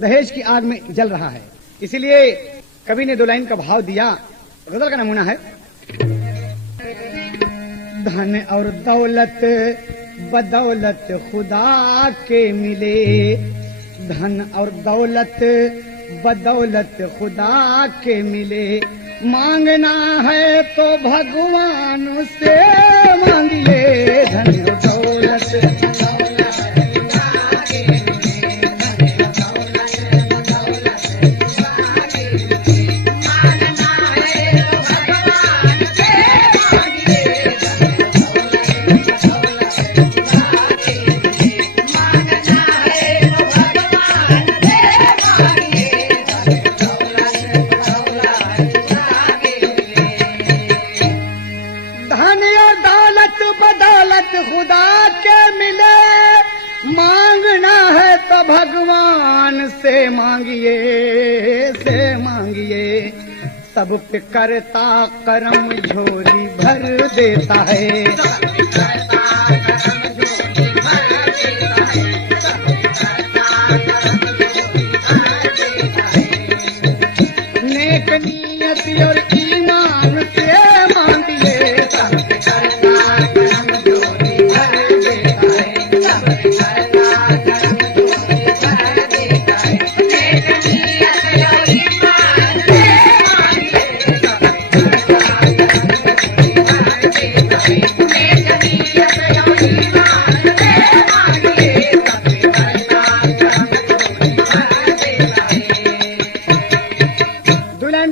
दहेज की आग में जल रहा है। इसीलिए कवि ने 2 लाइन का भाव दिया। गजल का नमूना है। धन और दौलत बदौलत खुदा के मिले, धन और दौलत बदौलत खुदा के मिले, मांगना है तो भगवान से मांगिए। धन और दौलत खुदा के मिले, मांगना है तो भगवान से मांगिए, से मांगिए। सब पे करता करम झोली भर देता है, नेक नियत और ईमान से मांगिए।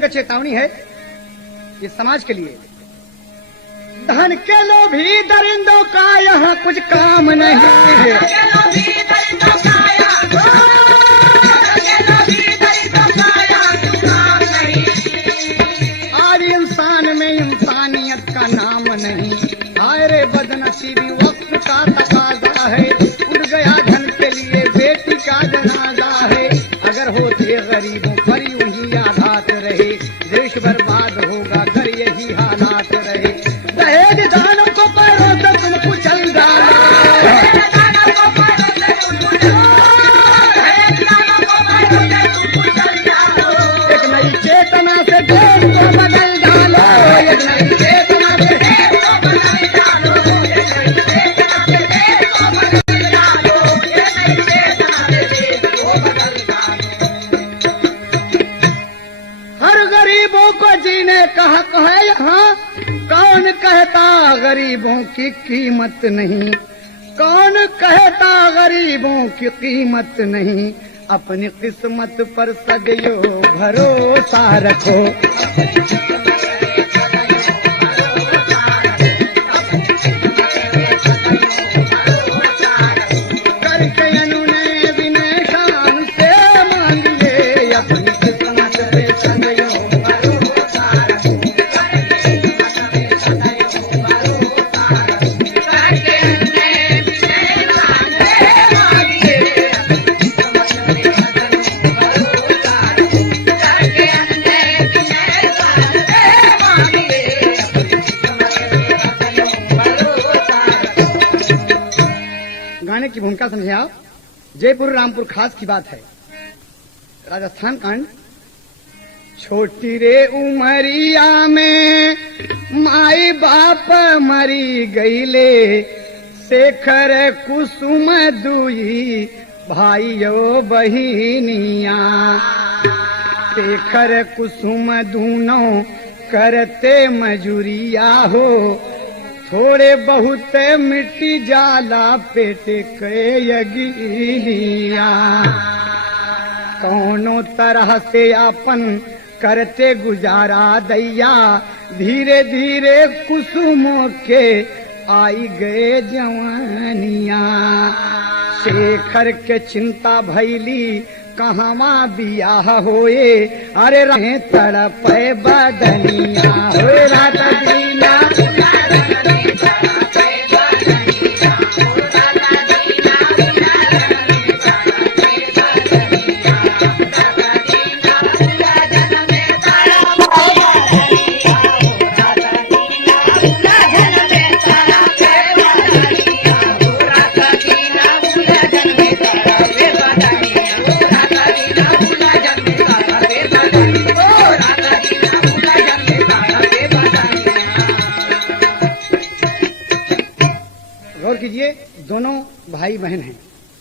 चेतावनी है ये समाज के लिए। धन के लोभी दरिंदों का यहाँ कुछ काम नहीं है, आज इंसान में इंसानियत का नाम नहीं। हाय रे बदनसीबी वक्त का तकाजा है, उड़ गया धन के लिए बेटी का जनाजा है। अगर होते गरीबों पर यूं ही आघात रहे, देश बर्बाद होगा घर यही हालात रहे। दहेज दानों को पैरों से तुम कुचल डालो, एक नई चेतना से देश को बदल डालो, एक नई चेतना से देश को बदल डालो, एक नई चेतना से देश को बदल डालो, एक नई चेतना से देश को बदल डालो। हर गरीबों को जीने का हक है यहाँ, कौन कहता गरीबों की कीमत नहीं, कौन कहता गरीबों की कीमत नहीं। अपनी किस्मत पर सदैव भरोसा रखो, करके अनुनय विनय शान से मांगिए। अपनी किस्मत पे सदैव भरोसा रखो, गाने की भूमिका समझे आप। जयपुर रामपुर खास की बात है। राजस्थान कांड। छोटी रे उमरिया में माई बाप मरी गईले, शेखर कुसुम दुई भाइयों बहिनिया। शेखर कुसुम दूनों करते मजूरिया हो, थोड़े बहुत मिट्टी जाला पेट के यगिलिया। कौनो तरह से अपन करते गुजारा दैया, धीरे धीरे कुसुमों के आई गए जवानिया। शेखर के चिंता भैली कहवा बियाह होए, अरे रहे तड़पे बदनिया होए रात दीना। गौर कीजिए, दोनों भाई बहन हैं,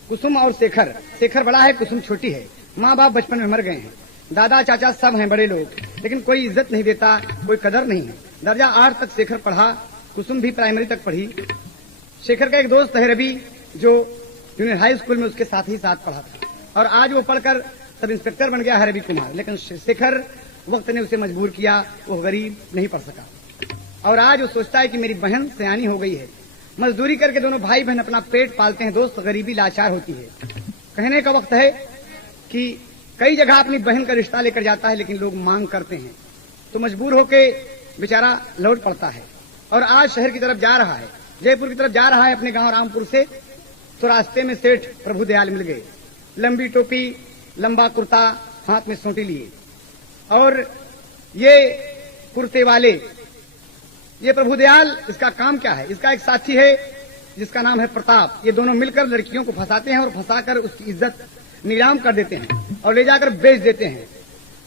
कुसुम और शेखर। शेखर बड़ा है, कुसुम छोटी है। माँ बाप बचपन में मर गए हैं, दादा चाचा सब हैं बड़े लोग, लेकिन कोई इज्जत नहीं देता, कोई कदर नहीं है। दर्जा 8 तक शेखर पढ़ा, कुसुम भी प्राइमरी तक पढ़ी। शेखर का एक दोस्त है रवि, जो जूनियर हाई स्कूल में उसके साथ ही साथ पढ़ा था, और आज वो पढ़कर सब इंस्पेक्टर बन गया है, रवि कुमार। लेकिन शेखर, वक्त ने उसे मजबूर किया, वो गरीब नहीं पढ़ सका, और आज वो सोचता है कि मेरी बहन सयानी हो गई है। मजदूरी करके दोनों भाई बहन अपना पेट पालते हैं। दोस्त, गरीबी लाचार होती है। कहने का वक्त है कि कई जगह अपनी बहन का रिश्ता लेकर जाता है, लेकिन लोग मांग करते हैं, तो मजबूर होके बेचारा लौट पड़ता है, और आज शहर की तरफ जा रहा है, जयपुर की तरफ जा रहा है अपने गांव रामपुर से। तो रास्ते में सेठ प्रभुदयाल मिल गए, लंबी टोपी, लंबा कुर्ता, हाथ में सोंटी लिए, और ये कुर्ते वाले, ये प्रभुदयाल, इसका काम क्या है? इसका एक साथी है जिसका नाम है प्रताप। ये दोनों मिलकर लड़कियों को फंसाते हैं और फंसाकर उसकी इज्जत नीलाम कर देते हैं और ले जाकर बेच देते हैं।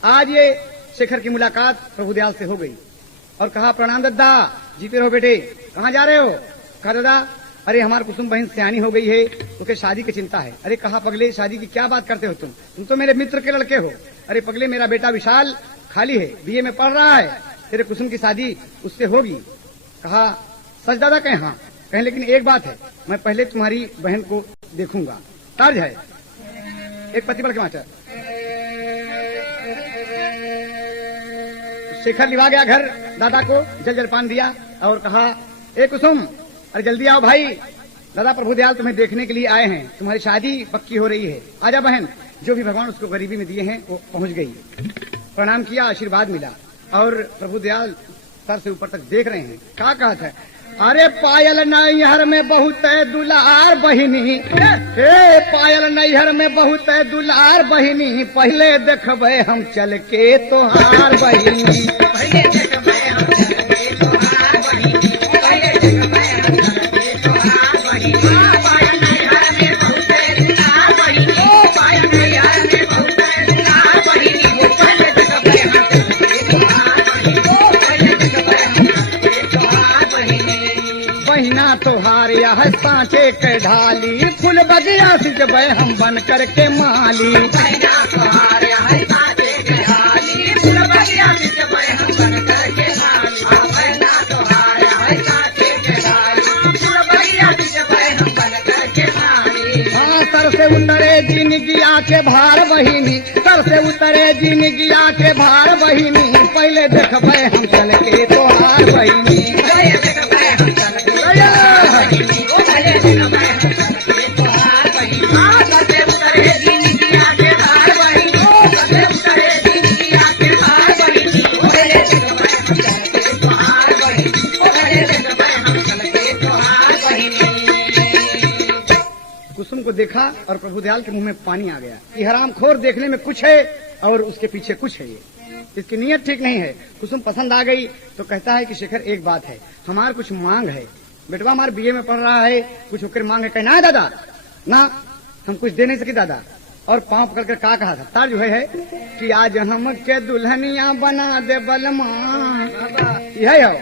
आज ये शेखर की मुलाकात प्रभुदयाल से हो गई और कहा, प्रणाम दादा। जीते रहो बेटे। कहाँ जा रहे हो? कहा, दादा अरे हमारी कुसुम बहन सयानी हो गई है, उसके शादी की चिंता है। अरे कहा, पगले शादी की क्या बात करते हो तुम तो मेरे मित्र के लड़के हो। अरे पगले, मेरा बेटा विशाल खाली है, बीए में पढ़ रहा है, तेरे कुसुम की शादी उससे होगी। कहा, सच दादा? कहे हाँ। कहें, लेकिन एक बात है, मैं पहले तुम्हारी बहन को देखूंगा। तर्ज है एक प्रतिबल के मास्टर। शेखर लिवा गया घर, दादा को जल जलपान दिया और कहा, ए कुसुम, अरे जल्दी आओ भाई, दादा प्रभुदयाल तुम्हें देखने के लिए आए हैं, तुम्हारी शादी पक्की हो रही है, आजा बहन। जो भी भगवान उसको गरीबी में दिए हैं वो पहुंच गई। प्रणाम किया, आशीर्वाद मिला, और प्रभुदयाल सर से ऊपर तक देख रहे हैं। क्या कहा था? अरे पायल नैहर में बहुत है दुलार बहिनी, पायल नैहर में बहुत है दुलार बहिनी, पहले देखबे हम चल के तोहार बहिनी, पहले देखबे हम चल के तोहार बहिनी, पहले देखबे हम चल के तोहार बहिनी। पायल नैहर में बहुत है दुलार बहिनी, पायल नैहर में बहुत है दुलार बहिनी, पहले देखबे हम चल के तोहार बहिनी, पहले देखबे हम चल के तोहार बहिनी। बहिना तोहार यह सांचे के ढाली, फूल बगिया सिंचबे हम बन करके माली, बहिना तोहार यह सांचे के ढाली, फूल बगिया सिंचबे हम बन करके माली, बहिना तोहार यह सांचे के ढाली, फूल बगिया सिंचबे हम बन करके माली। हाँ, सर से उतरे जिंदगिया के भार बहिनी, सर से उतरे जिंदगिया के भार बहिनी, पहले देखबे हम चल के तोहार बहिनी, पहले देखबे हम चल के कुसुम को देखा और प्रभुदयाल के मुंह में पानी आ गया कि हरामखोर देखने में कुछ है और उसके पीछे कुछ है, ये इसकी नीयत ठीक नहीं है। कुसुम पसंद आ गई तो कहता है कि शेखर एक बात है, हमार कुछ मांग है, बेटवा हमारे बीए में पढ़ रहा है, कुछ होकर मांग है। कहना है दादा, ना हम कुछ दे नहीं सके दादा। और पांव पकड़ कर का कहा था? तार जो है कि आज हम के दुल्हनिया बना दे बलमा, यही हो।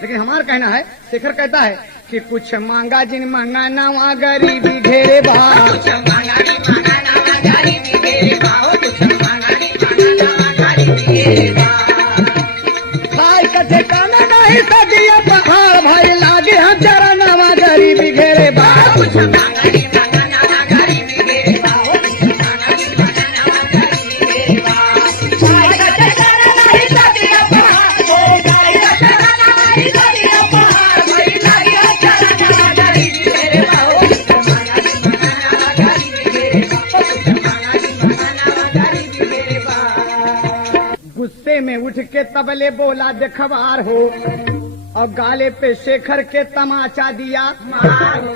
लेकिन हमारा कहना है, शेखर कहता है कि कुछ मांगा जिन मांगा नवा गरीबी घेरे बा, कुछ मांगा जिन मांगा नवा गरीबी घेरे बा, कुछ मांगा जिन मांगा नवा गरीबी घेरे बा। खाए कथे काना नहीं सदिया पहाड़ भाई लागे हम जरा नवा गरीबी घेरे बा, कुछ मांगा जिन मांगा नवा गरीबी घेरे बा, कुछ मांगा जिन मांगा नवा गरीबी घेरे बा। खाए कथे काना नहीं सदिया पहाड़, खाए कथे काना नहीं सदिया पहाड़ भाई लागे हम जरा नवा गरीबी घेरे बा, कुछ मांगा जिन मांगा नवा गरीबी घेरे बा, कुछ मांगा जिन मांगा नवा गरीबी घेरे बा। गुस्से में उठ के तबले बोला देखवार हो, और गाले पे शेखर के तमाचा दिया मारो,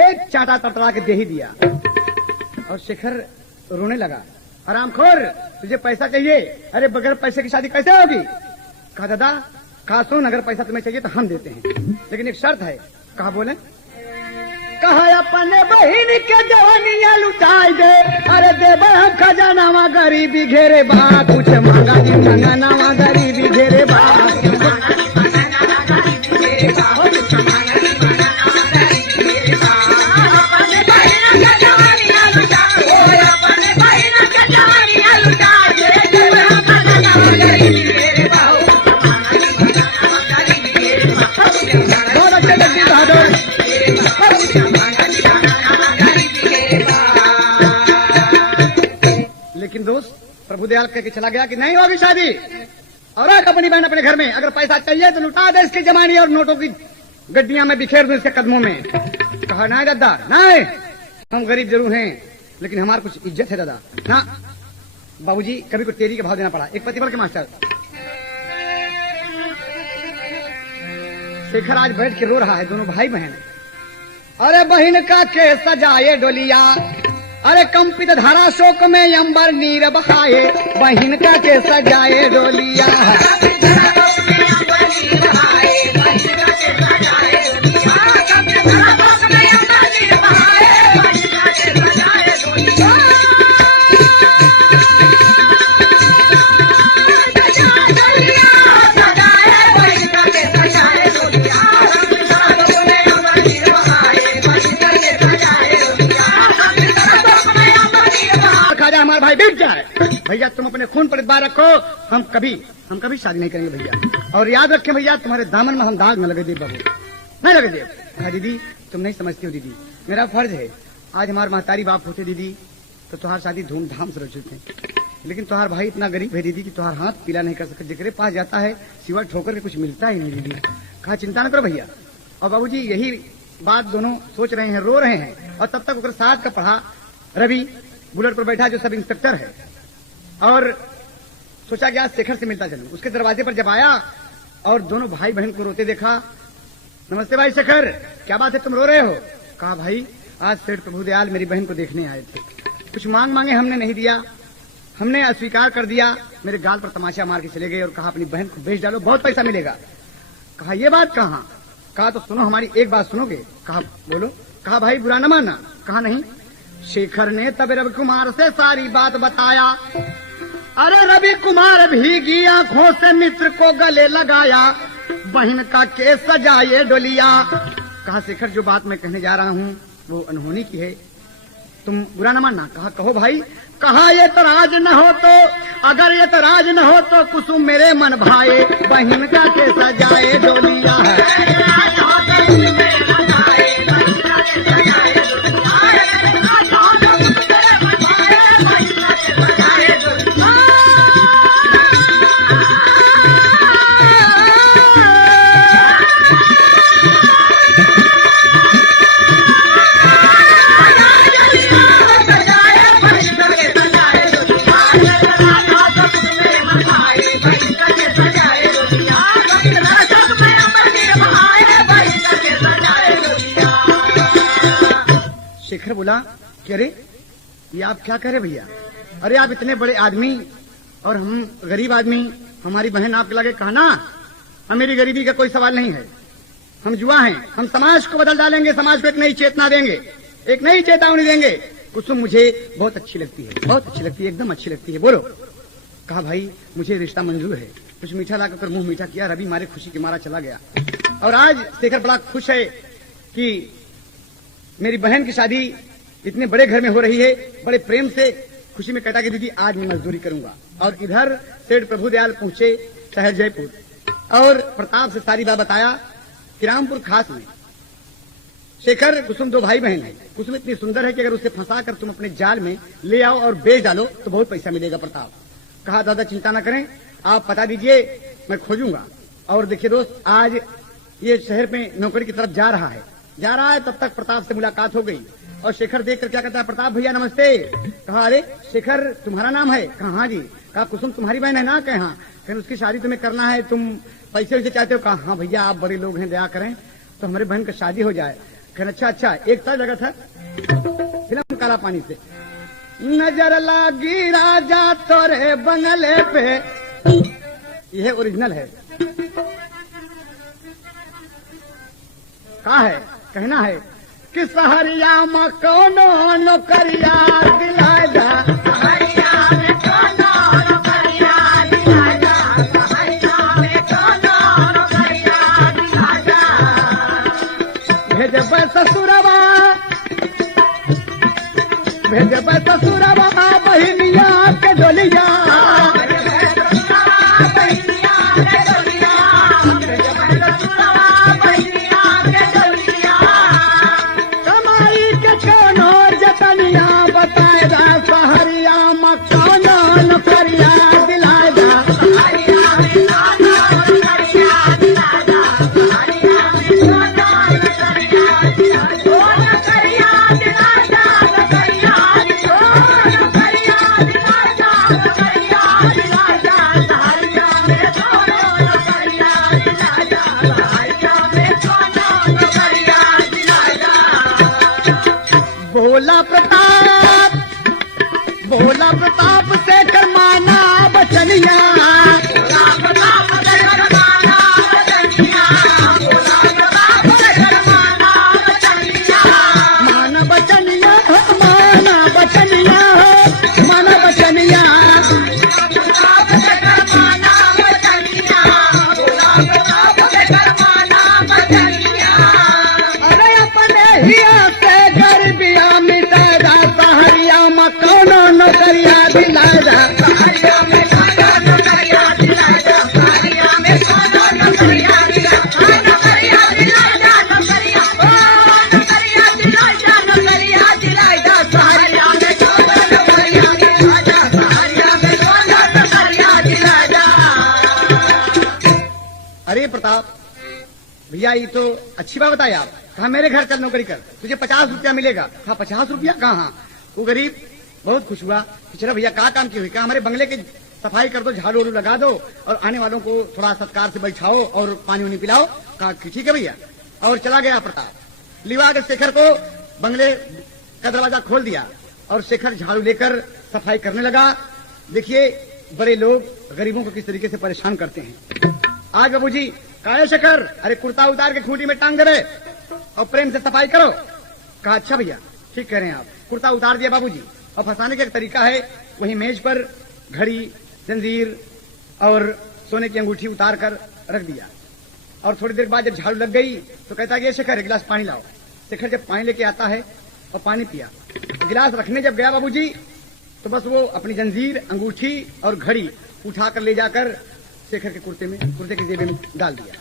एक चाटा तड़तड़ा के दे ही दिया। और शेखर रोने लगा, हरामखोर तुझे पैसा चाहिए? अरे बगैर पैसे की शादी कैसे होगी? कहा, दादा कहा सुन, अगर पैसा तुम्हें चाहिए तो हम देते हैं, लेकिन एक शर्त है। कहा, बोले? कहा, अपने बहिन के जवानिया लुटाई दे, अरे देबे हम खजानावा गरीबी घेरे बा, कुछ मांगा जी मांगा नावा गरीबी घेरे बा, प्रभुदयाल कह के चला गया कि नहीं होगी शादी, और रख अपनी बहन अपने घर में, अगर पैसा चाहिए तो लुटा दे इसकी जमानी और नोटों की गड्डियां में बिखेर दूं इसके कदमों में। कहा ना दादा नहीं, हम गरीब जरूर हैं लेकिन हमारा कुछ इज्जत है दादा ना। बाबूजी कभी को तेरी के भाव देना पड़ा। एक प्रतिबल के मास्टर शेखर आज बैठ के रो रहा है, दोनों भाई बहन। अरे बहन का के सजाए डोलिया, अरे कंपित धारा शोक में अंबर नीर बहाए, बहन का के सजाए डोलिया। हमारा भाई बैठ जाए, भैया तुम अपने खून पर इतबार रखो, हम कभी शादी नहीं करेंगे भैया। और याद रखें भैया तुम्हारे दामन में हम दाग न लगे दे बाबू, नहीं लगे दे। हाँ दीदी तुम नहीं समझती हो दीदी, मेरा फर्ज है, आज हमारे महतारी बाप होते दीदी तो तुम्हारी शादी धूमधाम से रचते हैं, लेकिन तुम्हारा भाई इतना गरीब है दीदी कि तुम्हारा हाथ पीला नहीं कर सकते, जिगरे पास जाता है सिवा ठोकर के कुछ मिलता ही नहीं दीदी। कहा चिंता न करो भैया। और बाबूजी यही बात दोनों सोच रहे हैं, रो रहे हैं। और तब तक साथ का पढ़ा रवि बुलेट पर बैठा जो सब इंस्पेक्टर है, और सोचा कि आज शेखर से मिलता चलूं। उसके दरवाजे पर जब आया और दोनों भाई बहन को रोते देखा, नमस्ते भाई शेखर, क्या बात है तुम रो रहे हो? कहा भाई आज सेठ प्रभुदयाल मेरी बहन को देखने आए थे, कुछ मांगे हमने नहीं दिया, हमने अस्वीकार कर दिया, मेरे गाल पर तमाशा मार के चले गए और कहा अपनी बहन को बेच डालो, बहुत पैसा मिलेगा। कहा ये बात कहाँ? कहा तो सुनो हमारी एक बात सुनोगे? कहा बोलो। कहा भाई बुरा न मानना। कहा नहीं। शेखर ने तब रवि कुमार से सारी बात बताया। अरे रवि कुमार भीगी आंखों से मित्र को गले लगाया, बहन का केस सजाए डोलिया। कहा शेखर जो बात मैं कहने जा रहा हूँ वो अनहोनी की है, तुम बुरा न मानना। कहा कहो भाई। कहा ये तराज न हो तो, अगर ये तराज न हो तो कुसुम मेरे मन भाए, बहन का केस सजाए डोलिया है। शेखर बोला कि अरे ये आप क्या कह रहे भैया? अरे आप इतने बड़े आदमी और हम गरीब आदमी, हमारी बहन आपके लगे। कहा ना मेरी गरीबी का कोई सवाल नहीं है, हम जुआ हैं, हम समाज को बदल डालेंगे, समाज को एक नई चेतना देंगे, एक नई चेतावनी देंगे। कुसुम मुझे बहुत अच्छी लगती है, बहुत अच्छी लगती है, एकदम अच्छी लगती है, बोलो। कहा भाई मुझे रिश्ता मंजूर है। कुछ मीठा लाकर मुंह मीठा किया, रवि मारे खुशी के मारा चला गया। और आज शेखर बड़ा खुश है कि मेरी बहन की शादी इतने बड़े घर में हो रही है, बड़े प्रेम से खुशी में कहता कि दीदी आज मैं मजदूरी करूंगा। और इधर सेठ प्रभुदयाल पहुंचे शहर जयपुर और प्रताप से सारी बात बताया कि रामपुर खास में शेखर कुसुम दो भाई बहन है, कुसुम इतनी सुंदर है कि अगर उसे फंसा कर तुम अपने जाल में ले आओ और बेच डालो तो बहुत पैसा मिलेगा। प्रताप कहा दादा चिंता न करें, आप बता दीजिए मैं खोजूंगा। और देखिए दोस्त आज ये शहर में नौकरी की तरफ जा रहा है, तब तक प्रताप से मुलाकात हो गई। और शेखर देखकर क्या कहता है, प्रताप भैया नमस्ते। कहा अरे शेखर तुम्हारा नाम है? कहा हाँ जी। कहा कुसुम तुम्हारी बहन है ना? कहे हाँ। फिर उसकी शादी तुम्हें करना है, तुम पैसे वैसे चाहते हो? कहा हाँ भैया आप बड़े लोग हैं, दया करें तो हमारे बहन का शादी हो जाए। कहा अच्छा अच्छा। एक था जगह था फिल्म काला पानी से, नजर लागी राजा तोरे बंगले पे, यह ओरिजिनल है। कहा है कहना है कि सहरिया में कोनो नौकरिया दिला जा, सहरिया में कोनो नौकरिया दिला जा, सहरिया में कोनो नौकरिया दिला जा। भेजब ससुरवा, भेजब ससुरवा बहिनिया के डोलिया, सहरिया मकान नौकरिया बोला प्रताप शेखर माना बचनिया, माना बचनिया, माना बचनिया, माना बचनिया। अरे अपने हिया से गरीबिया मिटादा, सहरिया में कौनो नौकरिया दिलादा, अरे प्रताप भैया ये तो अच्छी बात बताई आप। कहा मेरे घर चल नौकरी कर, तुझे 50 रुपया मिलेगा। कहा 50 रुपया कहाँ? वो गरीब बहुत खुश हुआ कि चलो भैया क्या काम की हुई? कहा हमारे बंगले की सफाई कर दो, झाड़ू वाड़ू लगा दो और आने वालों को थोड़ा सत्कार से बैठाओ और पानी उनी पिलाओ। कहा ठीक है भैया। और चला गया प्रताप। लिवा के शेखर को बंगले का दरवाजा खोल दिया और शेखर झाड़ू लेकर सफाई करने लगा। देखिए बड़े लोग गरीबों को किस तरीके से परेशान करते हैं। आज बाबूजी काले शेखर, अरे कुर्ता उतार के खूंटी में टांग दे रहे और प्रेम से सफाई करो। कहा अच्छा भैया ठीक कह रहे हैं आप। कुर्ता उतार दिया बाबूजी और फंसाने का एक तरीका है, वही मेज पर घड़ी, जंजीर और सोने की अंगूठी उतार कर रख दिया। और थोड़ी देर बाद जब झाड़ू लग गई तो कहता है ये शेखर एक गिलास पानी लाओ। शेखर जब पानी लेके आता है और पानी पिया, गिलास रखने जब गया बाबूजी तो बस वो अपनी जंजीर, अंगूठी और घड़ी उठाकर ले जाकर शेखर के कुर्ते की जेब में डाल दिया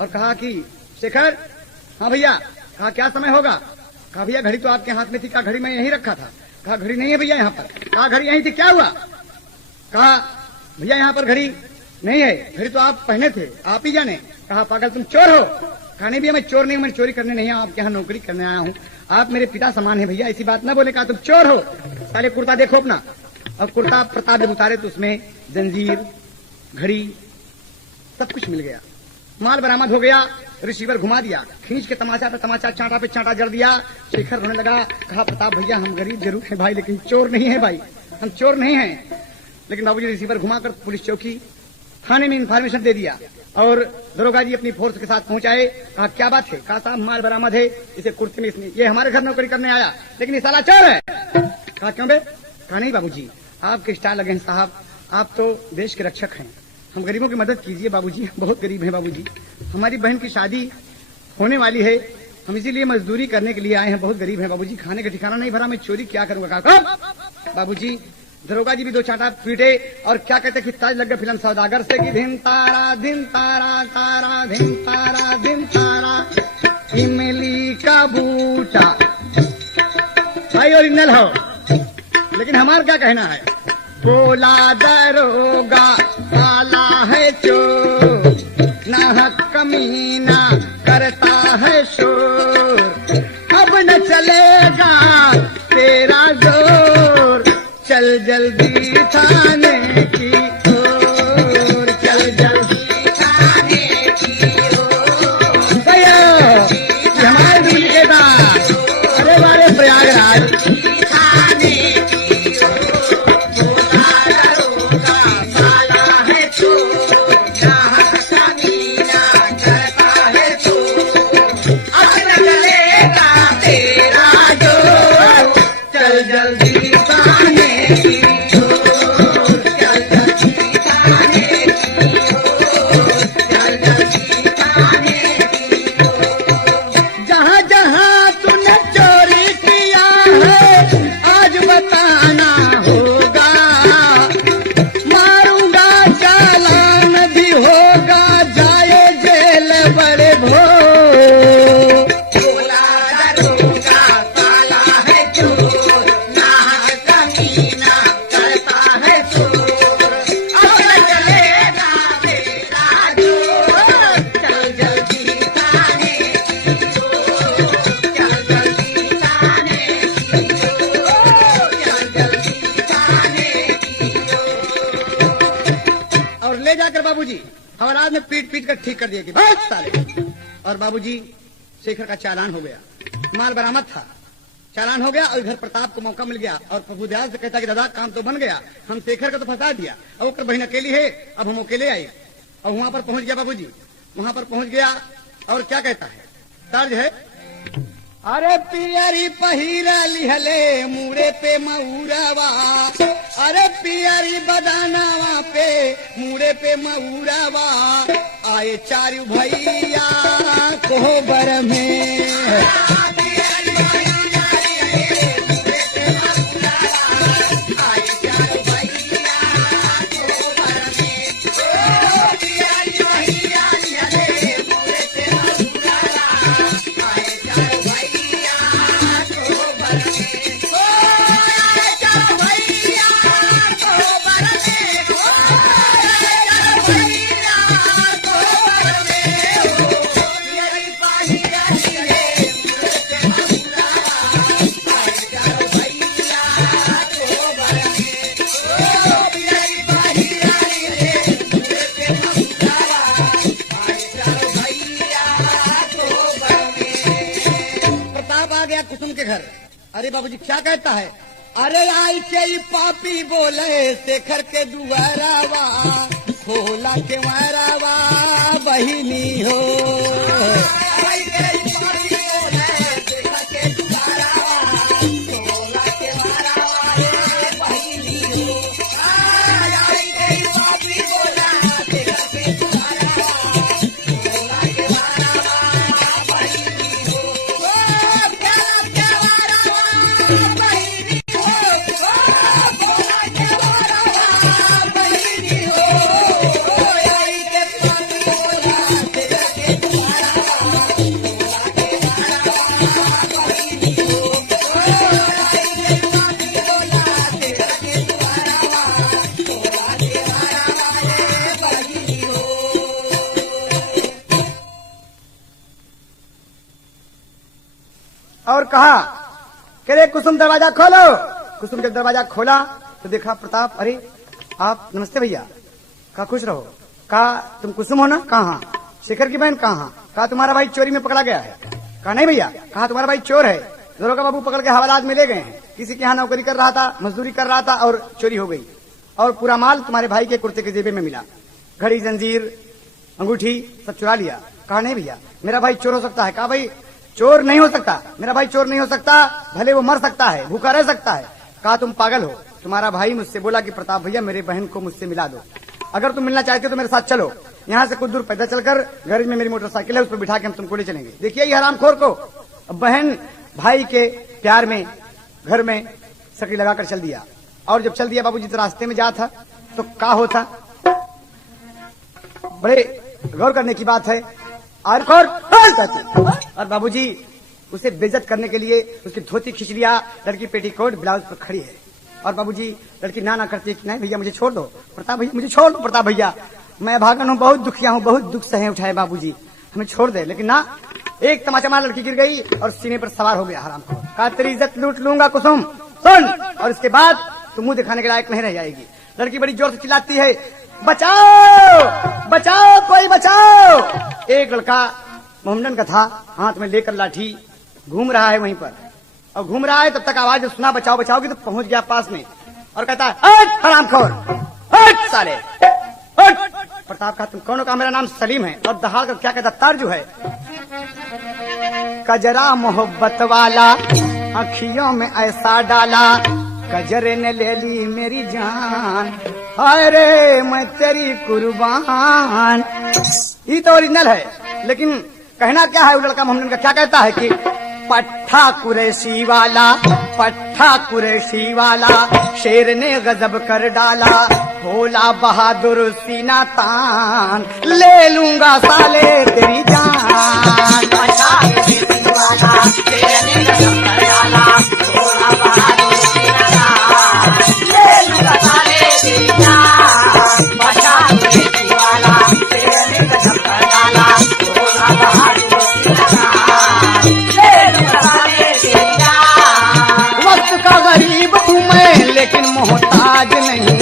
और कहा कि शेखर, हाँ भैया। कहा क्या समय होगा? कहा भैया घड़ी तो आपके हाथ में थी। कहा घड़ी मैं यहीं रखा था। कहा घड़ी नहीं है भैया यहाँ पर। कहा घड़ी यहीं थी, क्या हुआ? कहा भैया यहाँ पर घड़ी नहीं है, घड़ी तो आप पहने थे, आप ही जाने। कहा पागल तुम चोर हो? कहा नहीं भैया मैं चोर नहीं हूं, मैं चोरी करने नहीं आया, आपके यहाँ नौकरी करने आया हूँ, आप मेरे पिता समान है भैया, ऐसी बात ना बोले। कहा तुम चोर हो, साले कुर्ता देखो अपना। और कुर्ता प्रताप जब उतारे तो उसमें जंजीर, घड़ी, सब कुछ मिल गया। माल बरामद हो गया। रिसीवर घुमा दिया, खींच के तमाचा पे तमाचा, चांटा पे चांटा जड़ दिया। शेखर रोने लगा। कहा प्रताप भैया हम गरीब जरूर हैं भाई, लेकिन चोर नहीं है भाई, हम चोर नहीं हैं। लेकिन बाबूजी रिसीवर घुमाकर पुलिस चौकी थाने में इंफॉर्मेशन दे दिया और दरोगा जी अपनी फोर्स के साथ पहुंचाए। कहा क्या बात है? कहा साहब माल बरामद है, इसे कुर्ते में इसने, ये हमारे घर नौकरी करने आया लेकिन ये साला चोर है। कहा क्यों बे? कहा नहीं बाबूजी आपके स्टार लगे हैं साहब, आप तो देश के रक्षक हैं, हम गरीबों की मदद कीजिए बाबूजी, बहुत गरीब हैं बाबूजी, हमारी बहन की शादी होने वाली है, हम इसीलिए मजदूरी करने के लिए आए हैं, बहुत गरीब हैं बाबूजी, खाने का ठिकाना नहीं भरा, मैं चोरी क्या करूंगा? कहा बाबूजी। दरोगा जी भी दो चांटा पीटे और क्या कहते कि ताज लग गए फिल्म सौदागर से कि धिन तारा तारा धिन तारा इमली का बूटा। भाई ओरिजिनल हो, लेकिन हमारा क्या कहना है? बोला दरोगा काला है चोर, नाहक कमीना करता है शोर, अब न चलेगा तेरा जोर, चल जल्दी थाने की ओर, चल जल्दी थाने की ओर। भैया ये हमारे दिल के दास, अरे वारे प्रयागराज हवलाद ने पीट पीट कर ठीक कर दिया कि बस साले। और बाबूजी शेखर का चालान हो गया, माल बरामद था, चालान हो गया और इधर प्रताप को मौका मिल गया और प्रभु दयाल से कहता कि दादा काम तो बन गया, हम शेखर को तो फंसा दिया, अब ओकर बहन अकेली है, अब हम अकेले आए। और वहां पर पहुंच गया बाबूजी, वहां पर पहुंच गया और क्या कहता है, तर्ज है, अरे पियरी पहिरा लिहले मुड़े पे मऊरावा, अरे पियरी बदानावा पे मुड़े पे मऊरावा, आए चारू भैया कोहबर में। कुसुम के घर, अरे बाबूजी क्या कहता है, अरे आई के पापी बोले शेखर के दुआरावा, खोला के मारावा बहिनी हो, आई के पापी बोले शेखर के दुआरावा, खोला के मारावा बहिनी हो, आई के पापी बोला शेखर के दुआरावा, खोला के मारावा बहिनी हो, और कहा कि रे कुसुम दरवाजा खोलो। कुसुम जब दरवाजा खोला तो देखा प्रताप, अरे आप नमस्ते भैया, कहा खुश रहो, कहा तुम कुसुम हो ना, कहा शेखर की बहन, कहा कहा तुम्हारा भाई चोरी में पकड़ा गया है, कहा नहीं भैया, कहा तुम्हारा भाई चोर है, दरोगा बाबू पकड़ के हवालात में ले गए हैं, किसी के यहाँ नौकरी कर रहा था, मजदूरी कर रहा था और चोरी हो गई, और पूरा माल तुम्हारे भाई के कुर्ते के जेबे में मिला, घड़ी जंजीर अंगूठी सब चुरा लिया। कहा नहीं भैया मेरा भाई चोर हो सकता है, कहा भाई चोर नहीं हो सकता, मेरा भाई चोर नहीं हो सकता, भले वो मर सकता है, भूखा रह सकता है। कहा तुम पागल हो, तुम्हारा भाई मुझसे बोला कि प्रताप भैया मेरे बहन को मुझसे मिला दो, अगर तुम मिलना चाहते हो तो मेरे साथ चलो, यहाँ से कुछ दूर पैदल चलकर गैरेज में मेरी मोटरसाइकिल है, उस पर बिठा के हम तुमको ले चलेंगे। देखिए ये हरामखोर को बहन भाई के प्यार में घर में सकड़ी लगाकर चल दिया, और जब चल दिया बाबूजी तो रास्ते में जा था तो क्या होता, बड़े गौर करने की बात है, और बाबूजी उसे बेइज्जत करने के लिए उसकी धोती खींच लिया, लड़की पेटीकोट ब्लाउज पर खड़ी है, और बाबूजी लड़की ना करती, नहीं भैया मुझे छोड़ दो, प्रताप भैया मुझे छोड़ दो, प्रताप भैया मैं भागन हूँ, बहुत दुखिया हूँ, बहुत दुख सहे उठाए बाबूजी, हमें छोड़ दे। लेकिन ना, एक तमाचा मार लड़की गिर गई और सीने पर सवार हो गया हराम को, कहा तेरी इज्जत लूट लूंगा कुसुम, सुन, और इसके बाद तू मुंह दिखाने के लायक नहीं रह जाएगी। लड़की बड़ी जोर से चिल्लाती है, बचाओ बचाओ कोई बचाओ। एक लड़का मोहम्मदन का था, हाथ में लेकर लाठी घूम रहा है वहीं पर, और घूम रहा है तब तक आवाज सुना बचाओ बचाओ की, तो पहुंच गया पास में और कहता है हरामखोर, हट साले हट। प्रताप कहा तुम कौन हो, कहा मेरा नाम सलीम है, और दहाड़ कर क्या कहता, तर्ज है, कजरा मोहब्बत वाला आँखियों में ऐसा डाला, कजरे ने ले ली मेरी जान, अरे मैं तेरी कुर्बान। ये तो ओरिजिनल है, लेकिन कहना क्या है, वो लड़का मोहम्मदन का क्या कहता है कि पट्ठा कुरैशी वाला, पट्ठा कुरैशी वाला, शेर ने गजब कर डाला, भोला बहादुर सीना तान, ले लूंगा साले तेरी जान। पट्ठा कुरैशी वाला, शेर ने गजब कर डाला, भोला बहादुर सीना तान, ले लूंगा साले तेरी जान। पट्ठा कुरैशी वाला, शेर ने गजब कर डाला, भोला बहादुर सीना तान, ले लूंगा साले तेरी जान। वक्त का गरीब हूँ मैं लेकिन मोहताज नहीं,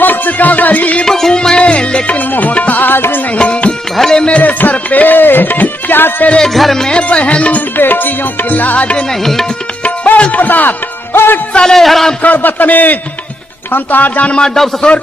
वक्त का गरीब हूँ मैं लेकिन मोहताज नहीं, भले मेरे सर पे, क्या तेरे घर में बहन बेटियों की लाज नहीं। बोल प्रताप, और साले हरामखोर बदतमीज, हम तो हार जान मार डब ससुर।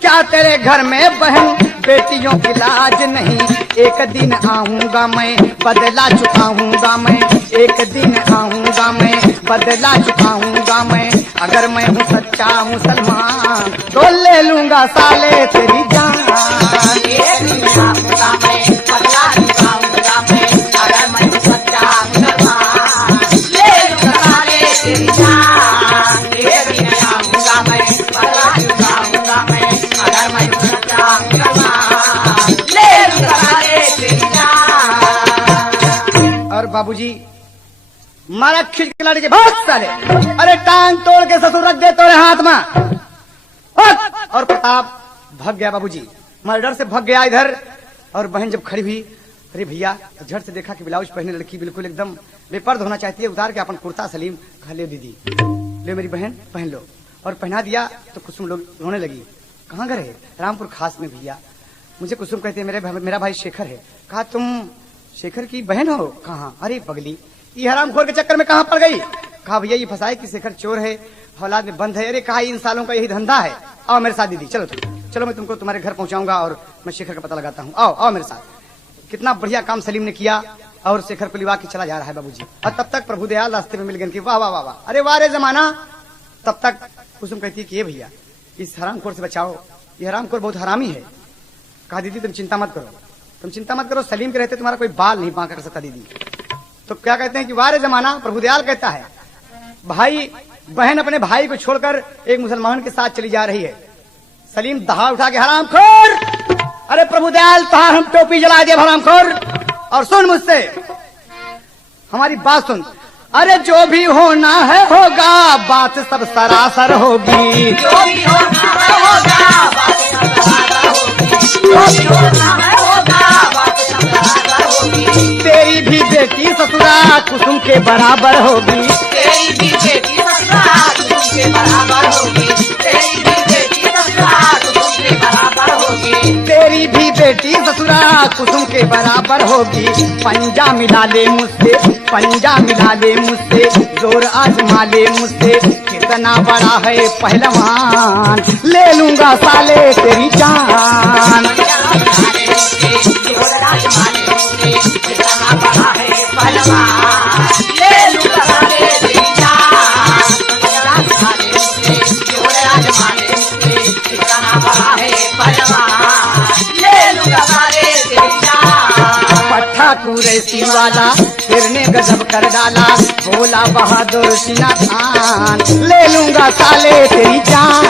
क्या तेरे घर में बहन बेटियों की लाज नहीं। एक दिन आऊंगा मैं, बदला चुकाऊंगा मैं, एक दिन आऊंगा मैं, बदला चुकाऊंगा मैं। अगर मैं हूँ सच्चा मुसलमान तो ले लूंगा साले तेरी जान। एक दिन आऊंगा मैं, बदला चुकाऊंगा मैं, अगर मैं हूँ सच्चा मुसलमान ले लूंगा साले तेरी जान। एक दिन आऊंगा मैं, बदला चुकाऊंगा मैं, अगर मैं हूँ सच्चा मुसलमान ले लूंगा साले तेरी जान। और बाबूजी मारा खींच के लाड़ी के बहुत साले, अरे टांग तोड़ के ससुर रख दे तोरे हाथ में। और प्रताप भाग गया बाबूजी, मारे डर से भाग गया इधर। और बहन जब खड़ी हुई, अरे भैया, झट से देखा कि ब्लाउज पहने लड़की बिल्कुल एकदम बेपर्द होना चाहती है, उतार के अपन कुर्ता सलीम कहा ले दीदी, ले मेरी बहन पहन लो। और पहना दिया तो कुसुम लोग रोने लगी। कहाँ घर है? रामपुर खास में भैया। मुझे कुसुम कहते हैं मेरा भाई शेखर है। कहा तुम शेखर की बहन हो? कहाँ? अरे पगली, ये हरामखोर के चक्कर में कहाँ पड़ गई? कहा भैया ये फंसाए कि शेखर चोर है, औलाद में बंद है। अरे कहा इन सालों का यही धंधा है। आओ मेरे साथ दीदी, चलो चलो, मैं तुमको तुम्हारे घर पहुंचाऊंगा और मैं शेखर का पता लगाता हूँ। आओ आओ मेरे साथ। कितना बढ़िया काम सलीम ने किया और शेखर को लिवा के चला जा रहा है बाबूजी। और तब तक प्रभु दयाल रास्ते में मिल गए कि वाह वाह वाह वाह, अरे वाह रे जमाना। तब तक कुसुम कहती है कि ये भैया इस हरामखोर से बचाओ, ये हरामखोर बहुत हरामी है। कहा दीदी तुम चिंता मत करो, तुम चिंता मत करो, सलीम के रहते तुम्हारा कोई बाल नहीं बांका कर सकता दीदी। तो क्या कहते हैं कि वाह रे जमाना। प्रभु दयाल कहता है भाई बहन अपने भाई को छोड़कर एक मुसलमान के साथ चली जा रही है। सलीम दहा उठा के हरामखोर, अरे प्रभु दयाल तुहार हम टोपी जला दिया हरामखोर। और सुन मुझसे, हमारी बात सुन। अरे जो भी होना है होगा, बात सब सरासर होगी। जो भी होना है होगा, बात सब सरासर होगी। जो भी होना है होगा, बात सब सरासर होगी। तेरी भी बेटी ससुरा कुसुम के बराबर होगी। तेरी भी बेटी ससुरा कुसुम के बराबर होगी। तेरी भी बेटी ससुरा कुसुम के बराबर होगी। तेरी भी बेटी ससुरा कुसुम के बराबर होगी। पंजा मिला ले मुझसे, पंजा मिला ले मुझसे, जोर आजमा ले मुझसे। कितना बड़ा है पहलवान, ले लूंगा साले तेरी जान। पट्टा कुरैसी वाला फिरने गजब कर डाला, बोला बहादुर सिना खान, ले लूंगा साले तेरी जान।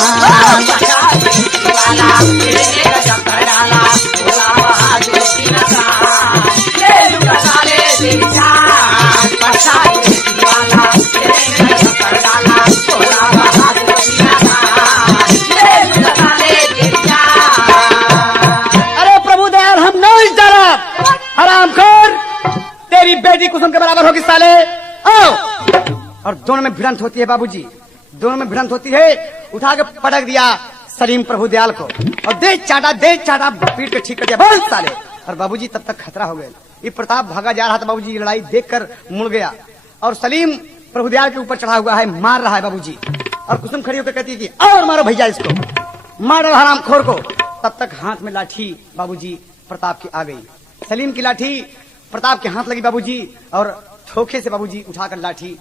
अरे प्रभु दयाल हम नहीं डरा, हरामखोर तेरी बेटी कुसुम के बराबर होगी साले। आओ। और दोनों में भिड़ंत होती है बाबूजी, दोनों में भिड़ंत होती है। उठा के पटक दिया सलीम प्रभु दयाल को और दे चाटा पीट के ठीक कर दिया, बोल साले। और बाबूजी तब तक खतरा हो गया। ये प्रताप भागा जा रहा था बाबूजी, ये लड़ाई देखकर मुड़ गया और सलीम प्रभु दयाल के ऊपर चढ़ा हुआ है, मार रहा है बाबूजी। और कुसुम खड़ी होकर कहती है कि और मारो भैया इसको, मारो हरामखोर को। तब तक हाथ में लाठी बाबूजी प्रताप की आ गई। सलीम की लाठी प्रताप के हाथ लगी बाबूजी और धोखे से बाबूजी उठाकर लाठी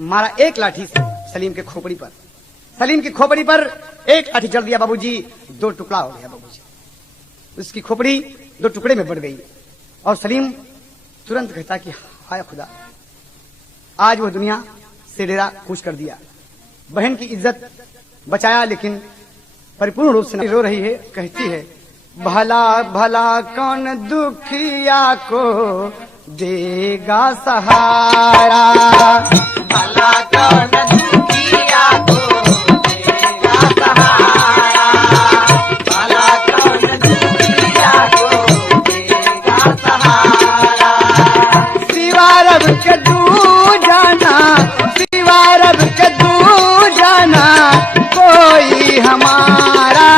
मारा, एक लाठी से सलीम के खोपड़ी पर। सलीम की खोपड़ी पर एक लाठी जड़ दिया बाबूजी, दो टुकड़ा हो गया बाबूजी। उसकी खोपड़ी दो टुकड़े में बढ़ गई और सलीम तुरंत कहता कि हाय खुदा, आज वो दुनिया से डेरा कूच कर दिया। बहन की इज्जत बचाया लेकिन परिपूर्ण रूप से रो रही है। कहती है भला भला कौन दुखिया को देगा सहारा, भला कौन दुखिया को देगा सहारा, भला कौन दुखिया को देगा सहारा। सिवा रब के तू जाना, सिवा रब के तू जाना कोई हमारा,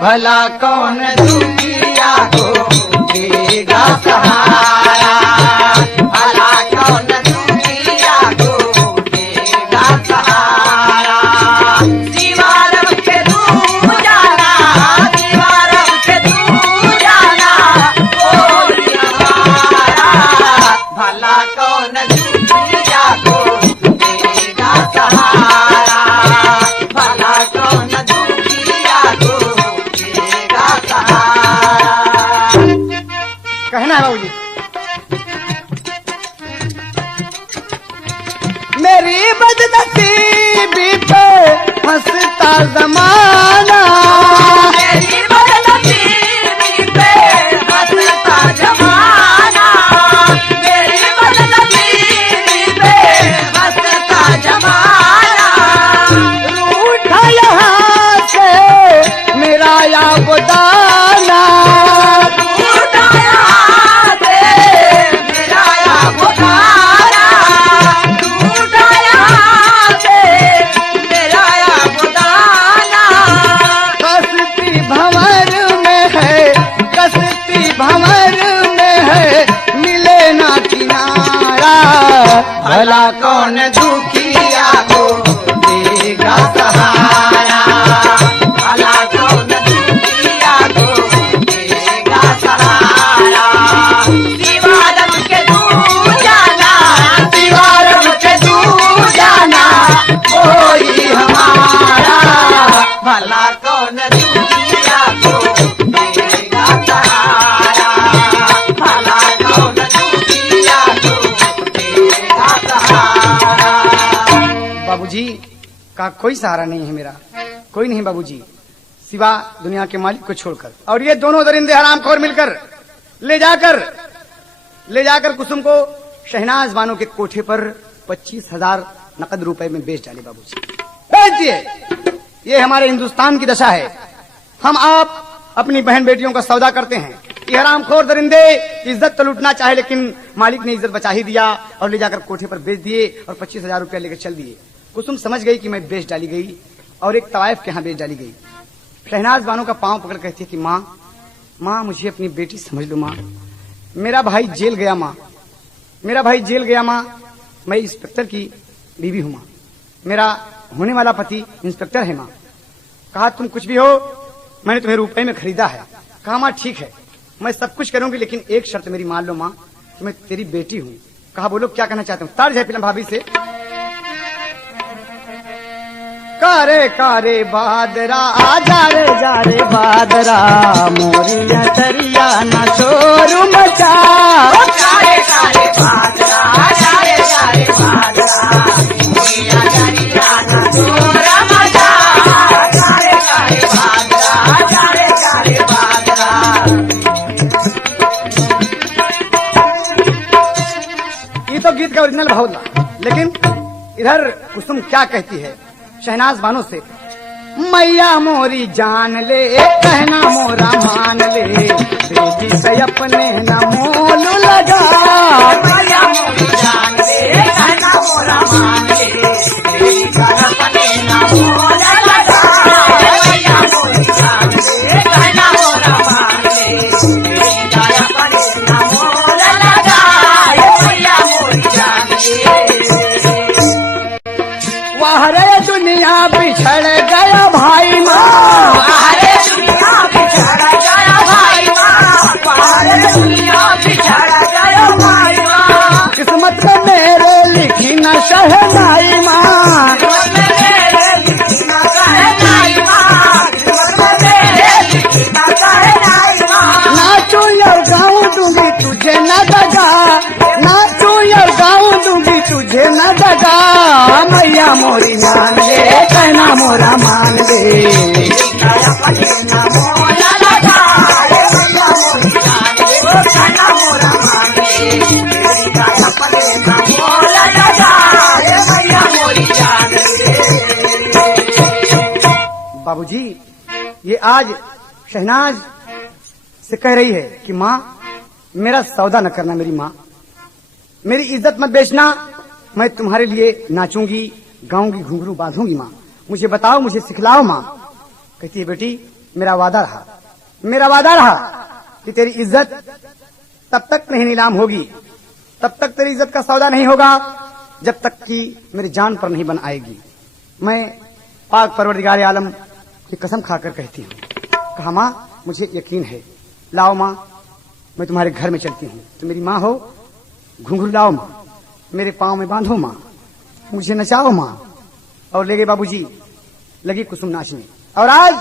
भला कौन दुखिया भला कौन दुखिया को देगा सहारा, भला कौन दुखिया को देगा सहारा। कहना है बाबूजी, मेरी बदनसीबी पे हंसता जमाना, मेरी बदनसीबी पे हंसता जमाना, मेरी बदनसीबी पे हंसता जमाना। रूठा यहाँ से मेरा या गोदाना, रूठा यहाँ से मेरा या गोदाना, रूठा यहाँ से मेरा या गोदाना। कसती भंवर में है, कसती भंवर में है, मिले ना किनारा, भला कौन दुखिया को देगा सहारा, भला कौन दुखिया को देगा सहारा। दीवारम के दूर जाना, दीवारम के दूर जाना कोई हमारा, भला कौन दुखिया को देगा सहारा, भला कौन दुखिया को देगा सहारा। बाबूजी का कोई सहारा नहीं है मेरा, कोई नहीं बाबूजी, सिवा दुनिया के मालिक को छोड़कर। और ये दोनों दरिंदे हरामखोर मिलकर ले जाकर कुसुम को शहनाज बानो के कोठे पर 25,000 नकद रुपए में बेच डाले बाबूजी, बेच दिए। ये हमारे हिंदुस्तान की दशा है। हम आप अपनी बहन बेटियों का सौदा करते हैं। ये हरामखोर दरिंदे इज्जत तो लूटना चाहे, लेकिन मालिक ने इज्जत बचा ही दिया और ले जाकर कोठे पर बेच दिए और 25,000 रुपया लेकर चल दिए। कुसुम समझ गई कि मैं बेच डाली गई और एक तवाइफ के यहाँ बेच डाली गई। शहनाज बानो का पांव पकड़ कहती है कि माँ, माँ मुझे अपनी बेटी समझ लो माँ, मेरा भाई जेल गया माँ, मेरा भाई जेल गया माँ, मैं इंस्पेक्टर की बीवी हूँ माँ, मेरा होने वाला पति इंस्पेक्टर है माँ। कहा तुम कुछ भी हो, मैंने तुम्हें रुपए में खरीदा है। कहा माँ ठीक है, मैं सब कुछ करूंगी, लेकिन एक शर्त मेरी मान लो माँ, कि मैं तेरी बेटी हूँ। कहा बोलो क्या कहना चाहते हो। तार है फिल्म भाभी से, कारे कारे बादरा जा रे बादरा, मोरिया दरिया न शोर मचा, कारे कारे बादरा कारे कारे बादरा, मोरिया दरिया न शोर मचा, कारे कारे बादरा कारे कारे बादरा। ये तो गीत का ओरिजिनल भाव था, लेकिन इधर कुसुम क्या कहती है शहनाज बानो से, मैया मोरी जान ले कहना मोरा मान ले, बेटी से अपने न मोल लगा, मैया मोरी जान ले कहना मोरा मान ले, बेटी से अपने न मोल लगा, मैया मोरी जान ले कहना मोरा मान ले, बेटी से अपने न मोल लगा, मैया मोरी जान ले। वाहरे दुनिया बिछड़ गया भाई माँ, बाहरे दुनिया बिछड़ गया भाई माँ, बाहरे दुनिया बिछड़ गया भाई माँ, किस्मत में मेरे लिखी न शहनाई माँ, किस्मत में मेरे लिखी न कहनाई माँ, किस्मत में मेरे लिखी न कहनाई माँ। नाचू और गाऊं दूंगी तुझे न दगा, नाचू और गाऊं दूंगी तुझे न दगा, मैया मोरी मान ले कहना मोरा मान ले, अपने न मोल लगा, मैया मोरी जान ले कहना मोरा मान ले, अपने न मोल लगा, मैया मोरी जान ले। बाबूजी ये आज शहनाज से कह रही है कि माँ मेरा सौदा न करना, मेरी माँ मेरी इज्जत मत बेचना, मैं तुम्हारे लिए नाचूंगी गाऊंगी घुंघरू बांधूंगी माँ, मुझे बताओ मुझे सिखलाओ माँ। कहती है बेटी मेरा वादा रहा, मेरा वादा रहा कि तेरी इज्जत तब तक नहीं नीलाम होगी, तब तक तेरी इज्जत का सौदा नहीं होगा जब तक कि मेरी जान पर नहीं बन आएगी। मैं पाक परवरदिगार आलम की कसम खाकर कहती हूँ। कहा माँ मुझे यकीन है, लाओ माँ मैं तुम्हारे घर में चलती हूँ, तुम मेरी माँ हो, घुंघरू लाओ माँ, मेरे पाँव में बांधो माँ, मुझे नचाओ माँ। और ले गए बाबूजी, लगी कुसुम नाचने। और आज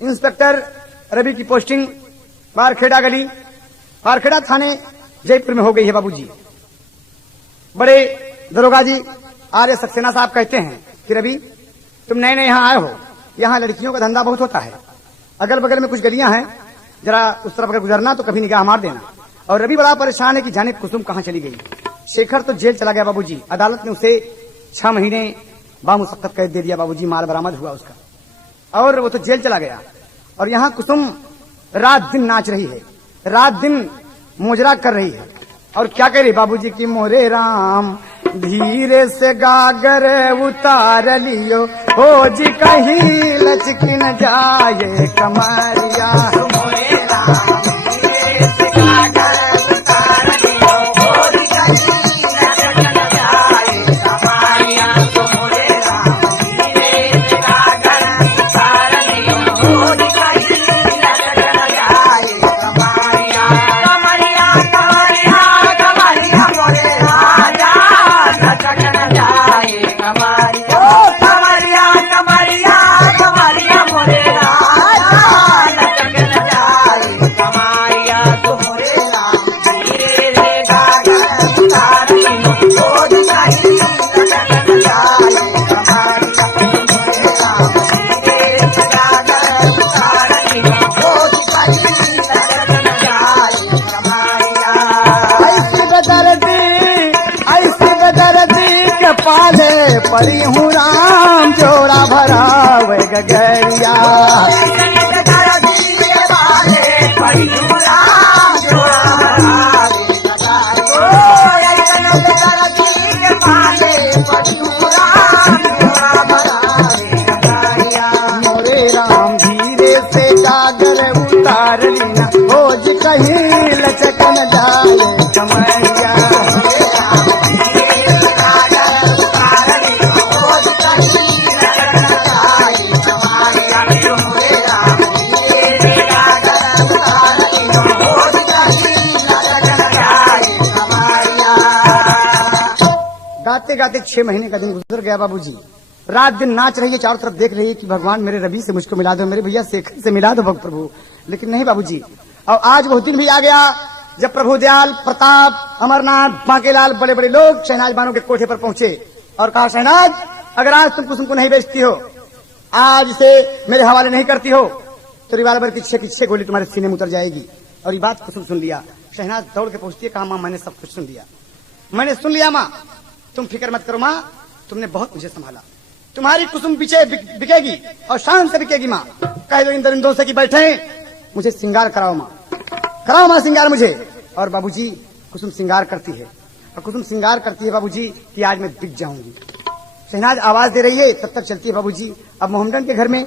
इंस्पेक्टर रवि की पोस्टिंग बारखेड़ा गली, बारखेड़ा थाने जयपुर में हो गई है बाबूजी। बड़े दरोगा जी आर्य सक्सेना साहब कहते हैं कि रवि, तुम नए नए यहाँ आए हो, यहाँ लड़कियों का धंधा बहुत होता है, अगल बगल में कुछ गलियां हैं, जरा उस तरफ अगर गुजरना तो कभी निगाह मार देना। और रवि बड़ा परेशान है कि जाने कुसुम कहाँ चली गई। शेखर तो जेल चला गया बाबूजी, अदालत ने उसे 6 महीने बामुशक्कत कैद दे दिया बाबूजी, माल बरामद हुआ उसका, और वो तो जेल चला गया। और यहाँ कुसुम रात दिन नाच रही है, रात दिन मोजरा कर रही है। और क्या कह रही बाबूजी की, मोरे राम धीरे से गागर उतार लियो, हो जी कहीं लचकी न जाए कमरिया। मोरे राम धीरे से गागर उतार लियो, हो जी कहीं लचकी न जाए कमरिया। मोरे राम धीरे से गागर उतार लियो, हो जी कहीं लचकी न जाए कमरिया। कमरिया कमरिया कमरिया मोरे राजा लचक न जाए कमरिया। कमरिया कमरिया कमरिया मोरे राजा लचक न जाए कमरिया। मोरे राम धीरे से गागर उतार लियो, हो जी कहीं लचक न जाए कमरिया। मोरे राम धीरे से गागर उतार लियो, हो जी कहीं लचक न जाए कमरिया। ऐसी बदर्दी के पाले पड़ी हूँ राम, जोड़ा भरा वे गगरिया। मोरे राम धीरे से गागर उतार लेना, हो जी कहीं लचक न जाए कमरिया। गाते गाते 6 महीने का दिन गुजर गया बाबूजी। रात दिन नाच रही है, चारों तरफ देख रही है कि भगवान मेरे रवि से मुझको मिला दो, मेरे भैया शेखर से मिला दो भक्त प्रभु। लेकिन नहीं बाबूजी। और आज वो दिन भी आ गया जब प्रभु दयाल, प्रताप, अमरनाथ, बांकेलाल, बड़े बड़े लोग शहनाज बानो के कोठे पर पहुंचे और कहा, शहनाज अगर आज तुम कुसुम को नहीं बेचती हो, आज से मेरे हवाले नहीं करती हो, तो रिवाल्वर की 6 गोली तुम्हारे सीने में उतर जाएगी। और ये बात कुसुम सुन लिया। शहनाज दौड़ के पहुंचती है, कहा मां मैंने सब कुछ सुन लिया, मैंने सुन लिया मां, तुम फिक्र मत करो मां, तुमने बहुत मुझे संभाला, तुम्हारी कुसुम पीछे बिकेगी और शान से बिकेगी मां। कह दो इन दरिंदों से कि बैठे, मुझे श्रृंगार कराओ मां, कराओ मां श्रृंगार मुझे। और बाबूजी कुसुम श्रृंगार करती है, और कुसुम श्रृंगार करती है बाबूजी कि आज मैं बिक जाऊंगी। शहनाज आवाज दे रही है, तब तक चलती है बाबूजी। अब मोहम्मदन के घर में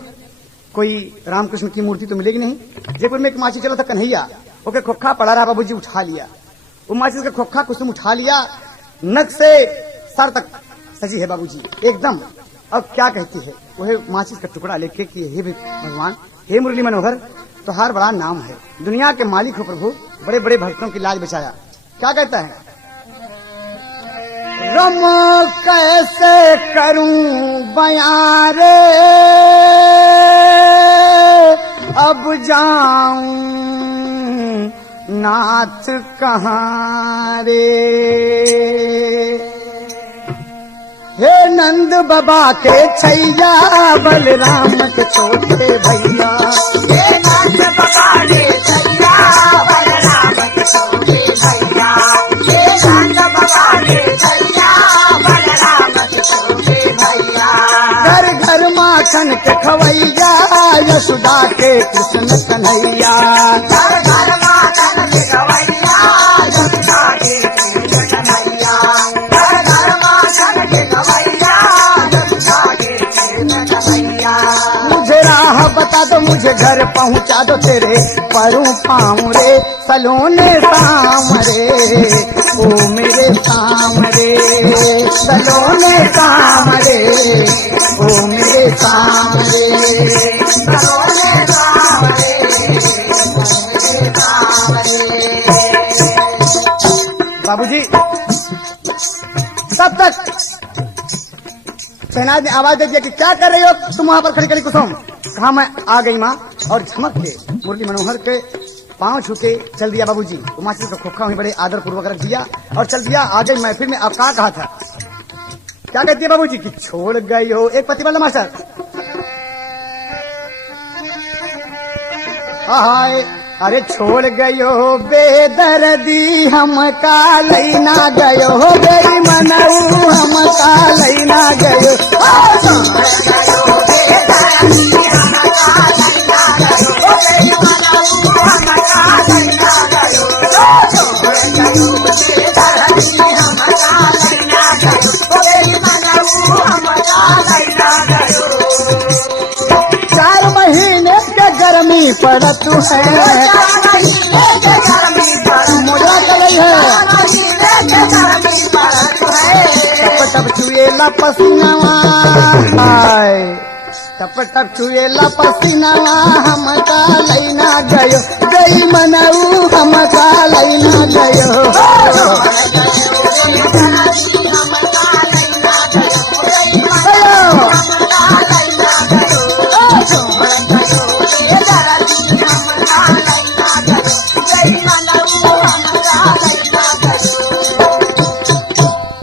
कोई रामकृष्ण की मूर्ति तो मिलेगी नहीं। जयपुर में एक माची चला था कन्हैया, ओके खोखा पड़ा रहा बाबूजी, उठा लिया वो माची का खोखा, कुसुम उठा लिया, नक से सर तक सजी है बाबूजी एकदम। अब क्या कहती है, वह माचिस का टुकड़ा लेके कि हे भगवान, हे मुरली मनोहर, तुहार बड़ा नाम है, दुनिया के मालिक हो प्रभु, बड़े बड़े भक्तों की लाज बचाया। क्या कहता है, रम कैसे करूं बयां रे, अब जाऊं नाथ कहाँ रे। हे नंद बाबा के छैया, बलराम के छोटे भैया, हे नंद बाबा के छैया, बलराम के छोटे भैया, हे नंद बाबा के छैया, बलराम के छोटे भैया। घर घर माखन के खवैया, यशोदा के कृष्ण कन्हैया, घर घर माखन के खवैया, यशोदा के कृष्ण कन्हैया, घर घर माखन के खवैया, यशोदा के कृष्ण कन्हैया। मुझे राह बता दो, मुझे घर पहुंचा दो, तेरे परूं पाऊं रे, सलोने शाम रे, ओ मेरे शाम रे, सलोने शाम रे, ओ मेरे शाम रे, सलोने शाम रे, ओ मेरे शाम रे। बाबूजी तब तक शहनाज ने आवाज दे दिया कि क्या कर रही हो तुम वहां पर खड़ी खड़ी कुसुम। कहा मैं आ गई माँ, और झमक के मुरली मनोहर के पांव छू के चल दिया बाबूजी। मास्टर का खोखा वहीं बड़े आदर पूर्वक रख दिया और चल दिया। आ गई महफिल में। अब क्या कहा था, क्या कहती है बाबूजी कि छोड़ गई हो एक पति वाला मास्टर। हाय अरे छोड़ गयो बेदर्दी हम का लैना गयो हो बेरी मनऊ हम का लैना गयो। चार महीने के गर्मी पड़त है मोजा चलई है टप टप चुएला पसीनावा टप टप चुएला पसीनावा हम का लैना गयो गई मनऊ हम का लैना गयो।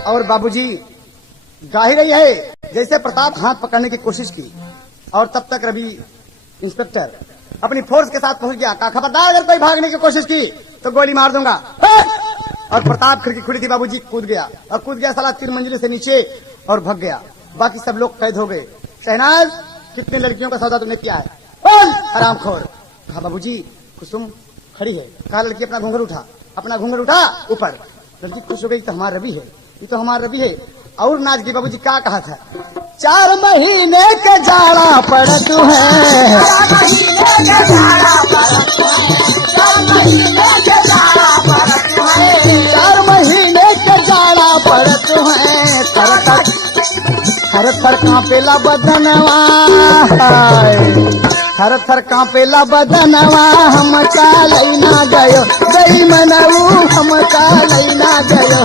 और बाबूजी गा ही रही है जैसे प्रताप हाथ पकड़ने की कोशिश की और तब तक रवि इंस्पेक्टर अपनी फोर्स के साथ पहुंच गया। कहा खबरदार अगर कोई भागने की कोशिश की तो गोली मार दूंगा। और प्रताप खिड़की खुली थी बाबूजी कूद गया और कूद गया साला 3 मंजिले से नीचे और भाग गया। बाकी सब लोग कैद हो गए। शहनाज कितनी लड़कियों का सौदा तुमने किया है? बोल हरामखोर। कहा बाबूजी कुसुम खड़ी है। कहा लड़की अपना घूंघट उठा, अपना घूंघट उठा ऊपर। लड़की खुश हो गई तो हमारा रवि है, ये तो हमारा रवि है। और नाच गई। बाबूजी क्या कहा था, 4 महीने के जाड़ा पड़त है 4 महीने के जाड़ा पड़त है 4 महीने के जाड़ा पड़त है 4 महीने के जाड़ा पड़त है। थर थर कांपेला बदनवा थर थर कांपेला बदनवा हम का लैना गयो गई मनऊ हम का लैना गयो।